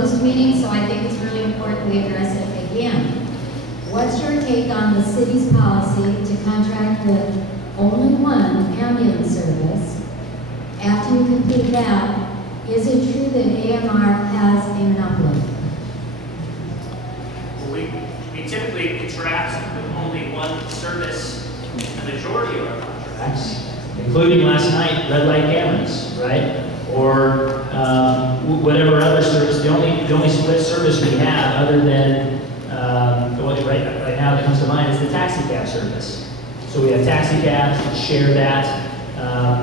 closed meeting, so I think it's really important we address it again. What's your take on the city's policy to contract with only one ambulance service? After you complete that, is it true that AMR has a monopoly? Well, we typically contract with only one service the majority of our contracts, including last night, red light cameras, right? Or whatever other service. The only split service we have, other than right now that comes to mind, is the taxi cab service. So we have taxi cabs that share that.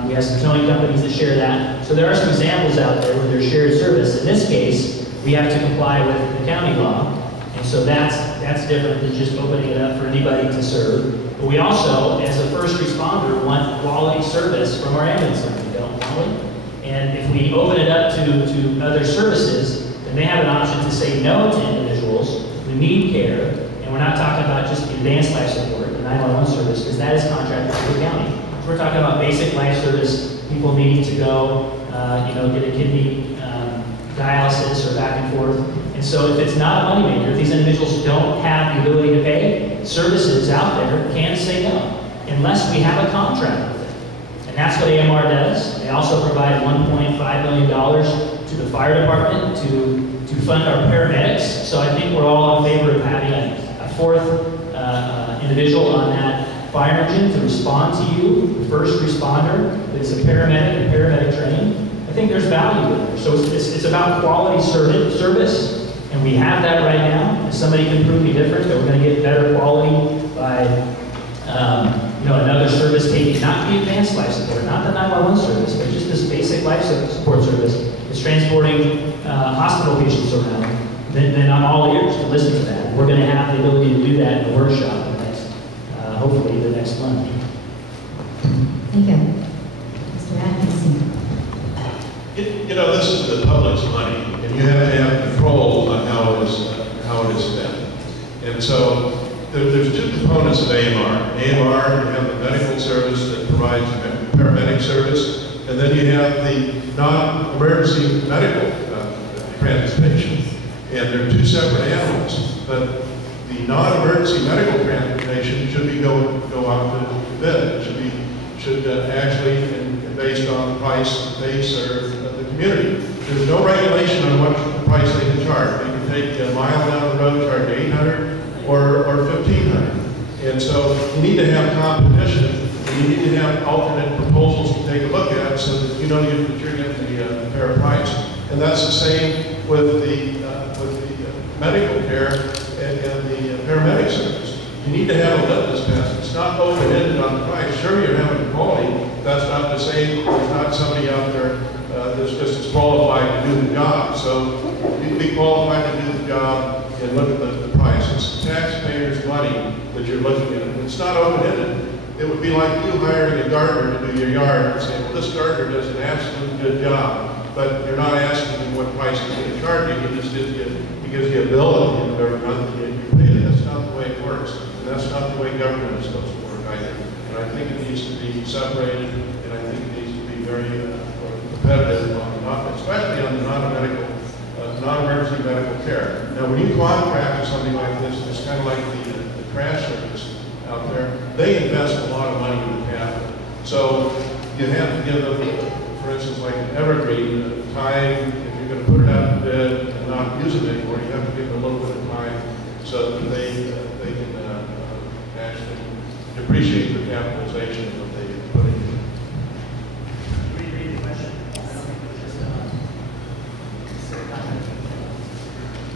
We have some towing companies that share that. So there are some examples out there where there's shared service. In this case, we have to comply with the county law, and so that's different than just opening it up for anybody to serve. But we also, as a first responder, want quality service from our ambulance company, don't we? And if we open it up to other services, then they have an option to say no to individuals who need care. And we're not talking about just the advanced life support, the 911 service, because that is contracted with the county. So we're talking about basic life service, people needing to go, get a kidney dialysis or back and forth. And so if it's not a moneymaker, if these individuals don't have the ability to pay, services out there can say no, unless we have a contract with it. And that's what AMR does. They also provide $1.5 million to the fire department to fund our paramedics. So I think we're all in favor of having a fourth individual on that fire engine to respond to you, the first responder that's a paramedic trained. I think there's value in there. So it's about quality service, and we have that right now. If somebody can prove me different, that we're going to get better quality by another service taking not the advanced life support, not the 911 service, but just this basic life support service is transporting hospital patients around, then I'm all ears to listen to that. We're going to have the ability to do that in the workshop hopefully the next month. Thank you. Mr. Atkinson. This is the public's money, and you have to have control on how it is spent. And so there's two components of AMR. AMR, you have the medical service that provides paramedic service, and then you have the non-emergency medical transportation. And they're two separate animals, but the non-emergency medical transportation should be go out to bid. It should actually, and based on the price they serve the community. There's no regulation on what price they can charge. They can take a mile down the road, charge $800 or $1,500. And so you need to have competition, and you need to have alternate proposals to take a look at so that you know that you're getting the fair price. And that's the same with the medical care and the paramedic service. You need to have a litmus test. It's not open-ended on the price. Sure, you're having quality. That's not to say there's not somebody out there that's just as qualified to do the job. So you need to be qualified to do the job and look at the price. It's the taxpayers' money that you're looking at. It's not open-ended. It would be like you hiring a gardener to do your yard and saying, well, this gardener does an absolutely good job, but you're not asking him what price he's going to charge you. He gives you a bill at the end of every month and you pay it. That's not the way it works. And that's not the way government is supposed to work either. And I think it needs to be separated, and I think it needs to be very competitive, especially on the non-emergency medical care. Now, when you contract with something like this, it's kind of like the trash service out there. They invest a lot of money in the capital. So you have to give them, for instance, like an evergreen time. If you're going to put it out to bid and not use it anymore, you have to give them a little bit of time so that they can actually depreciate the capitalization that they put in. Read the question.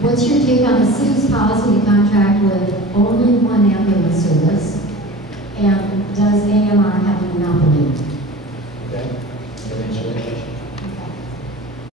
What's your take on the city's policy to contract with only one ambulance service?